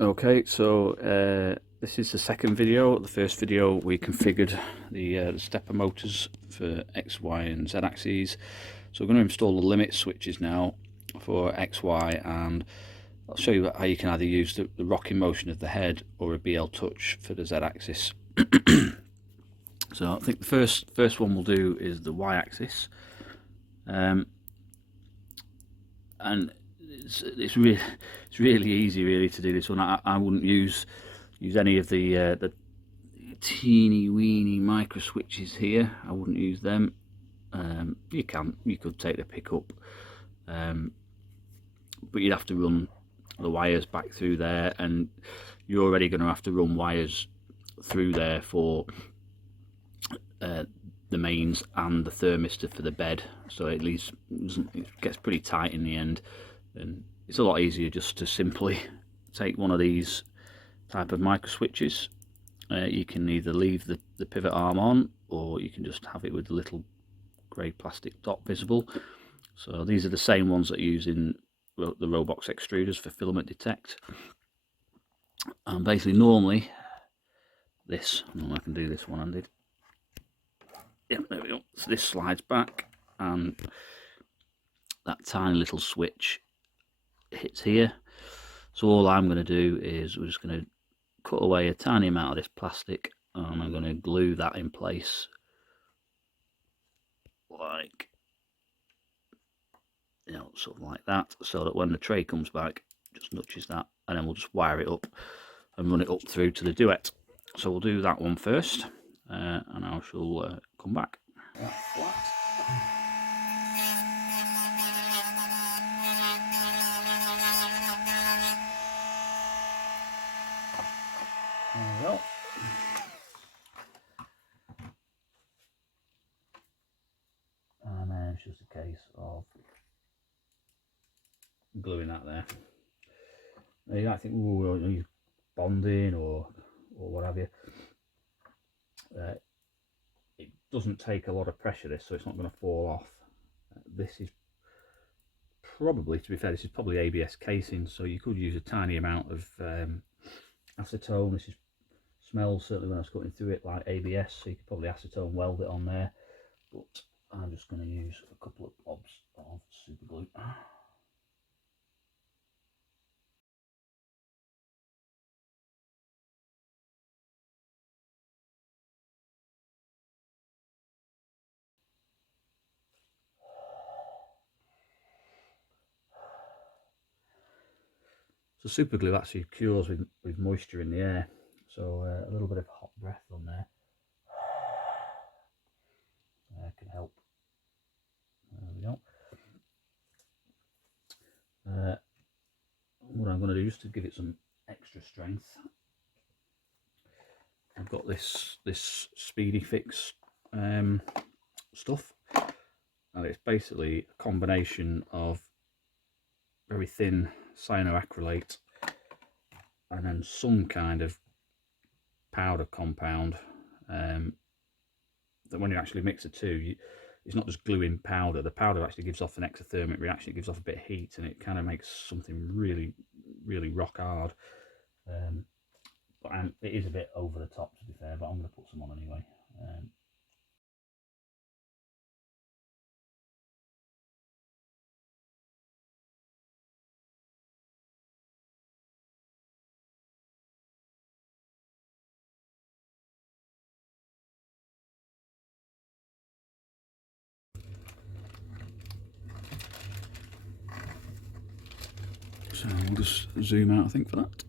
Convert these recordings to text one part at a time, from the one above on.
Okay, so this is the second video. The first video we configured the stepper motors for X, Y and Z axes. So we're going to install the limit switches now for X, Y, and I'll show you how you can either use the rocking motion of the head or a BL touch for the Z axis. So I think the first one we'll do is the Y axis, and it's really easy really to do this one. I wouldn't use any of the teeny weeny micro switches here. I wouldn't use them. You could take the pickup, but you'd have to run the wires back through there, and you're already going to have to run wires through there for the mains and the thermistor for the bed, so at least it gets pretty tight in the end, and it's a lot easier just to simply take one of these type of micro switches. You can either leave the pivot arm on, or you can just have it with the little grey plastic dot visible. So these are the same ones that are used in the Robox extruders for filament detect. And basically normally I can do this one-handed. Yep, there we go. So this slides back and that tiny little switch hits here. So all I'm going to do is we're just going to cut away a tiny amount of this plastic, and I'm going to glue that in place like, sort of like that, so that when the tray comes back, just nudges that, and then we'll just wire it up and run it up through to the Duet. So we'll do that one first, and I shall come back. That's flat. There we go. And then it's just a case of gluing that there. Now you might think, oh, well, use bonding or what have you. It doesn't take a lot of pressure, this, so it's not going to fall off. This is probably, to be fair, this is probably ABS casing, so you could use a tiny amount of acetone. This smells, certainly when I was cutting through it, like ABS, so you could probably acetone weld it on there, but I'm just going to use a couple of blobs of super glue. So super glue actually cures with moisture in the air, so a little bit of hot breath on there can help. There we go. What I'm going to do, just to give it some extra strength, I've got this Speedy Fix stuff, and it's basically a combination of very thin cyanoacrylate and then some kind of powder compound, that when you actually mix the two, it's not just gluing powder. The powder actually gives off an exothermic reaction. It gives off a bit of heat, and it kind of makes something really rock hard. But it is a bit over the top, to be fair, but I'm going to put some on anyway. So we'll just zoom out, I think, for that.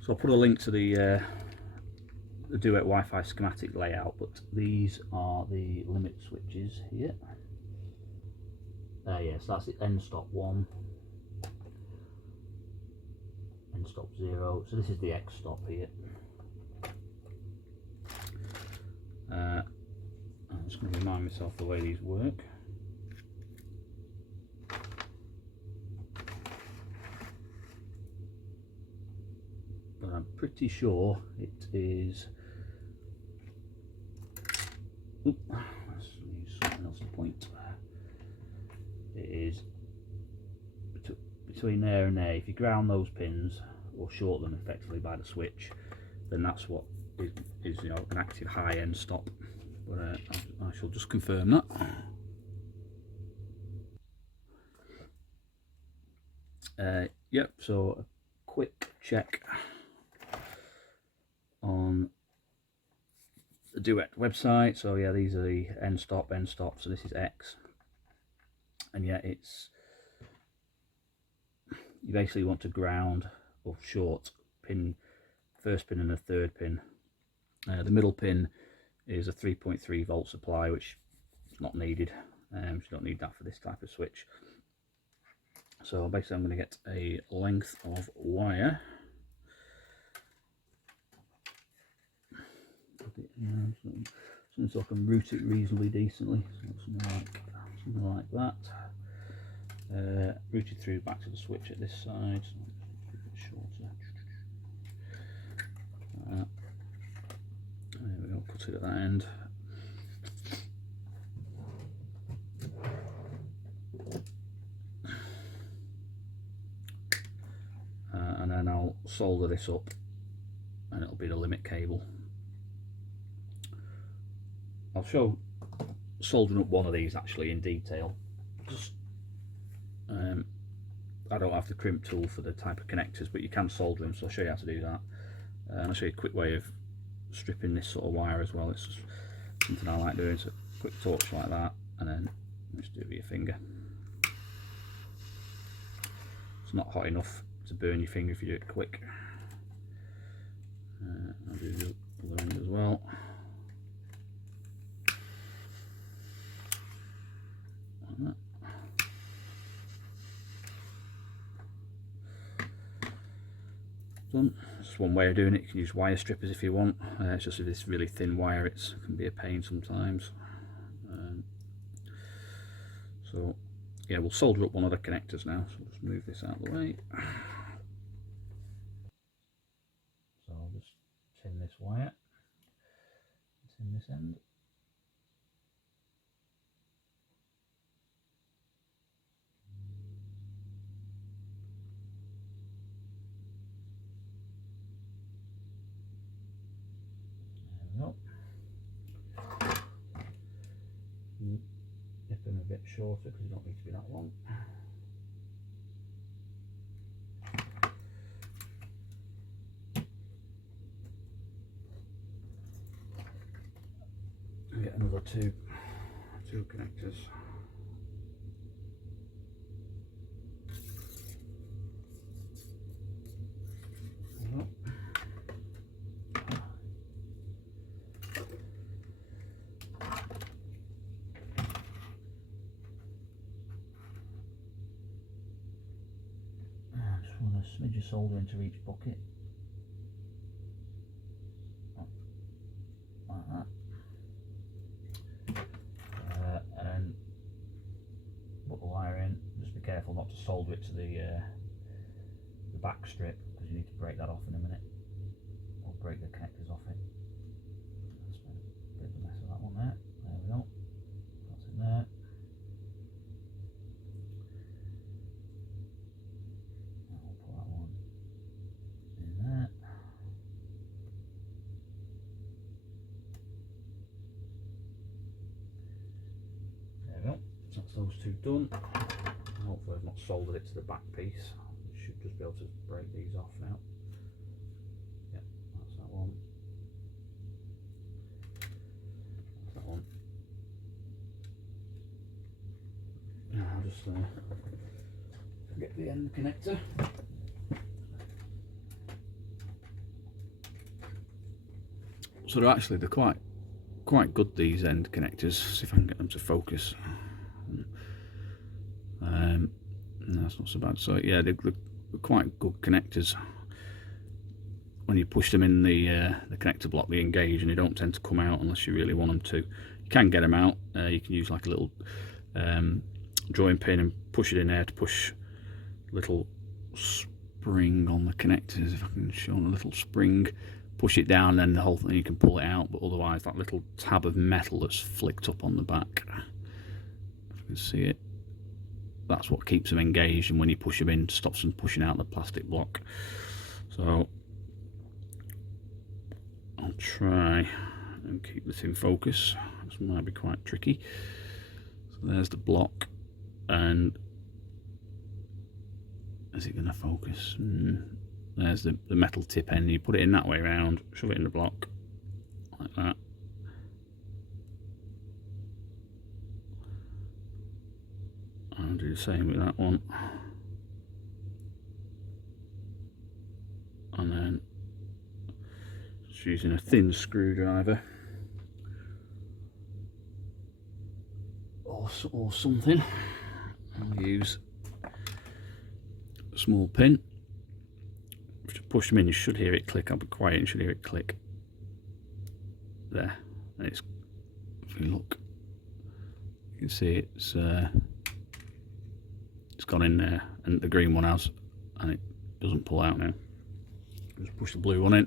So I'll put a link to the Duet Wi-Fi schematic layout, but these are the limit switches here. Yes, that's the end stop 1, end stop 0. So this is the X stop here. I'm just going to remind myself the way these work. But I'm pretty sure it is. Oop, let's use something else to point. It is between there and there. If you ground those pins or short them effectively by the switch, then that's what is you know, an active high end stop. But I shall just confirm that. Yep, so a quick check on the Duet website. So yeah, these are the end stop, so this is X, and yeah, it's, you basically want to ground or short pin, first pin and the third pin. The middle pin is a 3.3 volt supply, which is not needed. You don't need that for this type of switch. So basically I'm going to get a length of wire. Something so I can route it reasonably decently. So something like that. Routed through back to the switch at this side. So a bit shorter. There we go. Put it at that end. And then I'll solder this up, and it'll be the limit cable. I'll show soldering up one of these actually in detail. Just I don't have the crimp tool for the type of connectors, but you can solder them, so I'll show you how to do that. And I'll show you a quick way of stripping this sort of wire as well. It's just something I like doing. So a quick torch like that, and then just do it with your finger. It's not hot enough to burn your finger if you do it quick. I'll do the other end as well. Like that. Done. That's one way of doing it. You can use wire strippers if you want. It's just with this really thin wire, it can be a pain sometimes. So yeah, we'll solder up one of the connectors now. So just move this out of the way. So I'll just tin this wire. Tin this end. Nip them a bit shorter because you don't need to be that long. And get another two connectors. Smidge of solder into each bucket, like that, and then put the wire in. Just be careful not to solder it to the back strip, because you need to break that off in a minute, or break the connectors off it. That's a bit of a mess of that one there. There we go. That's in there. That's those two done. Hopefully I've not soldered it to the back piece. I should just be able to break these off now. Yep, that's that one. That's that one. Now I'll just get the end connector. So they're quite good, these end connectors. See if I can get them to focus. No, that's not so bad. So yeah, they're quite good connectors. When you push them in the connector block, they engage and they don't tend to come out unless you really want them to. You can get them out. You can use like a little drawing pin and push it in there to push little spring on the connectors. If I can show a little spring, push it down, then the whole thing, you can pull it out, but otherwise that little tab of metal that's flicked up on the back, if you can see it, that's what keeps them engaged, and when you push them in, stops them pushing out the plastic block. So I'll try and keep this in focus. This might be quite tricky. So there's the block, and is it going to focus? There's the metal tip end. You put it in that way around, shove it in the block like that. I'll do the same with that one. And then just using a thin screwdriver or something, I'll use a small pin. If you push them in, you should hear it click. I'll be quiet, you should hear it click. There, and it's, if you look, you can see it's gone in there, and the green one has, and it doesn't pull out now. Just push the blue one in.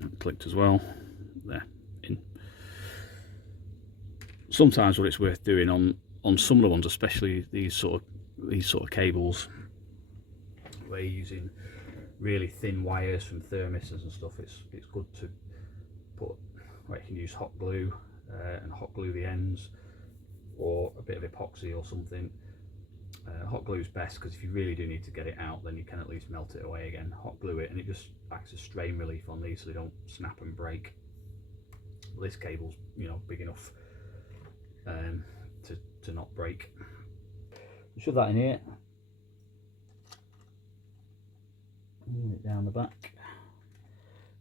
It clicked as well. There, in. Sometimes what it's worth doing on some of the ones, especially these sort of cables, where you're using really thin wires from thermistors and stuff, it's good to put, well, you can use hot glue and hot glue the ends, or a bit of epoxy or something. Hot glue is best, because if you really do need to get it out, then you can at least melt it away again. Hot glue it, and it just acts as strain relief on these so they don't snap and break. Well, this cable's, you know, big enough to not break. Shove that in here, move it down the back,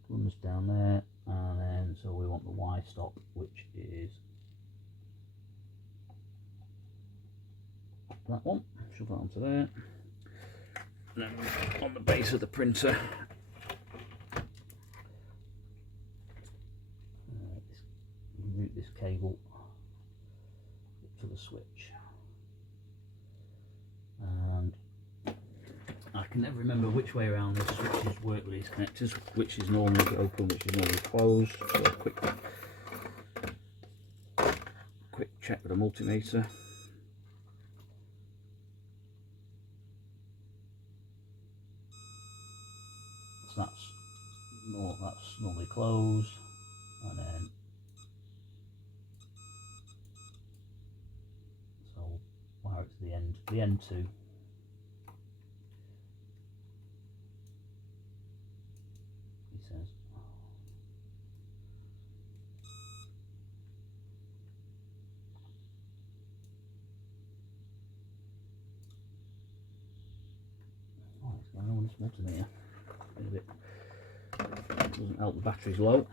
runs down there, and then so we want the Y stop, which is that one. Shove that onto there, and then on the base of the printer, route this cable up to the switch, and I can never remember which way around the switches work with these connectors, which is normally open, which is normally closed. So a quick check with a multimeter. So that's normally closed, and then so wire it to the end two. He says. Oh, what's going on with this multimeter? Doesn't help, the battery's low.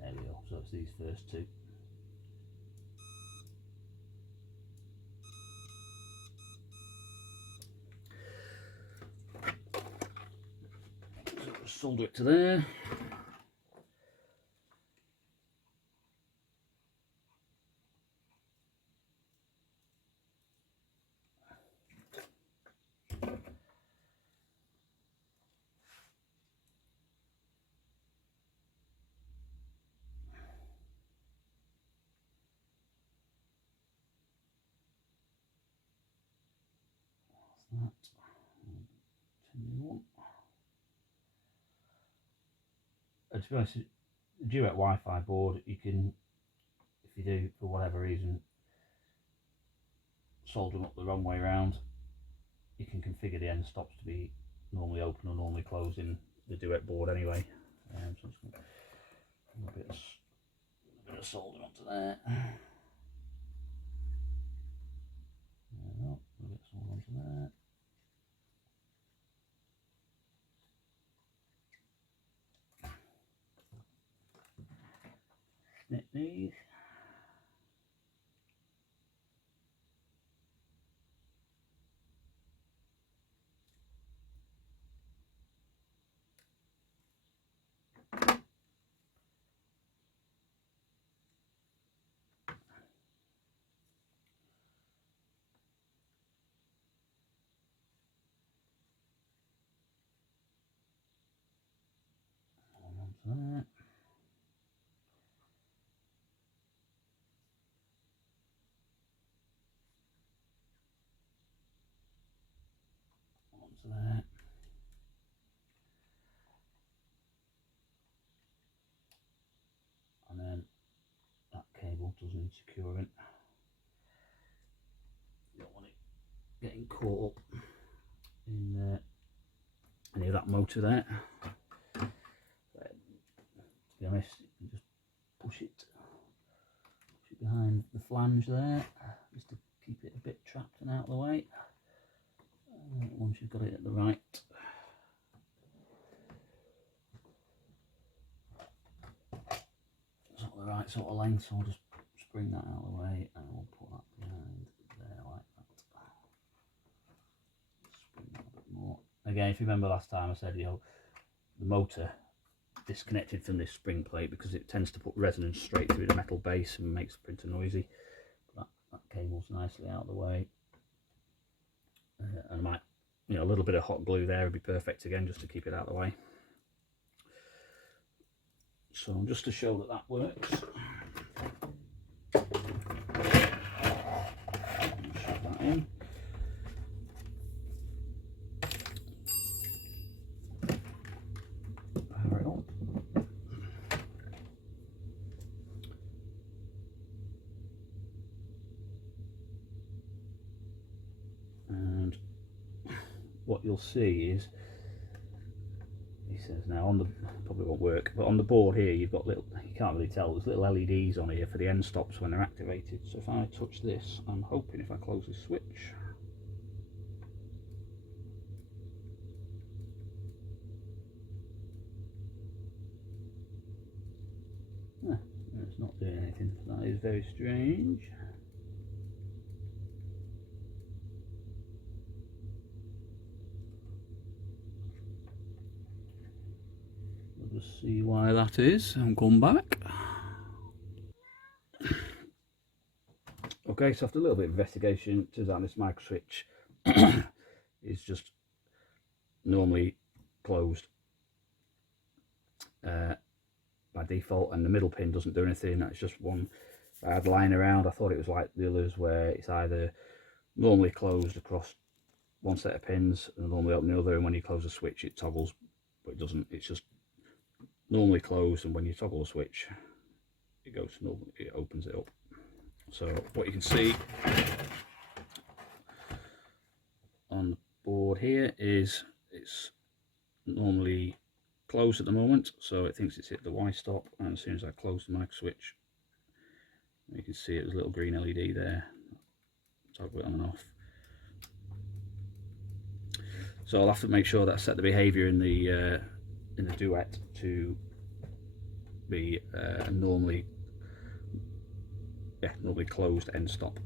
There we go, so it's these first two. So just solder it to there. That. Continue on. And to be honest, the Duet Wi-Fi board, you can, if you do for whatever reason, solder them up the wrong way around, you can configure the end stops to be normally open or normally closed in the Duet board anyway. So I'm just going to put a bit of solder onto there. There we go, a bit of solder onto there. Snip these. Onto that. Onto that. And then that cable does need securing. You don't want it getting caught up in any of that motor there. To be honest, you can just push it behind the flange there, just to keep it a bit trapped and out of the way. Once you've got it at the right sort of length, so I'll just spring that out of the way and we'll put that behind there like that. Spring that a bit more. Again, if you remember last time I said, you know, the motor disconnected from this spring plate because it tends to put resonance straight through the metal base and makes the printer noisy. That cable's nicely out of the way. And might, you know, a little bit of hot glue there would be perfect again, just to keep it out of the way. So just to show that that works, shove that in. Power it up. And what you'll see is, he says now on the, probably won't work, but on the board here you've got little, you can't really tell, there's little LEDs on here for the end stops when they're activated. So if I touch this, I'm hoping if I close the switch, it's not doing anything. That is very strange. We'll just see why that is and come back. Okay, so after a little bit of investigation, it turns out this micro switch is just normally closed by default, and the middle pin doesn't do anything. That's just one. I had lying around, I thought it was like the others where it's either normally closed across one set of pins and normally open the other, and when you close the switch it toggles, but it doesn't. It's just normally closed, and when you toggle the switch it goes to normal, it opens it up. So what you can see on the board here is it's normally closed at the moment, so it thinks it's hit the Y stop, and as soon as I close the micro switch, you can see it, there's a little green LED there. Toggle it on and off. So I'll have to make sure that I set the behaviour in the Duet to be normally closed end stop.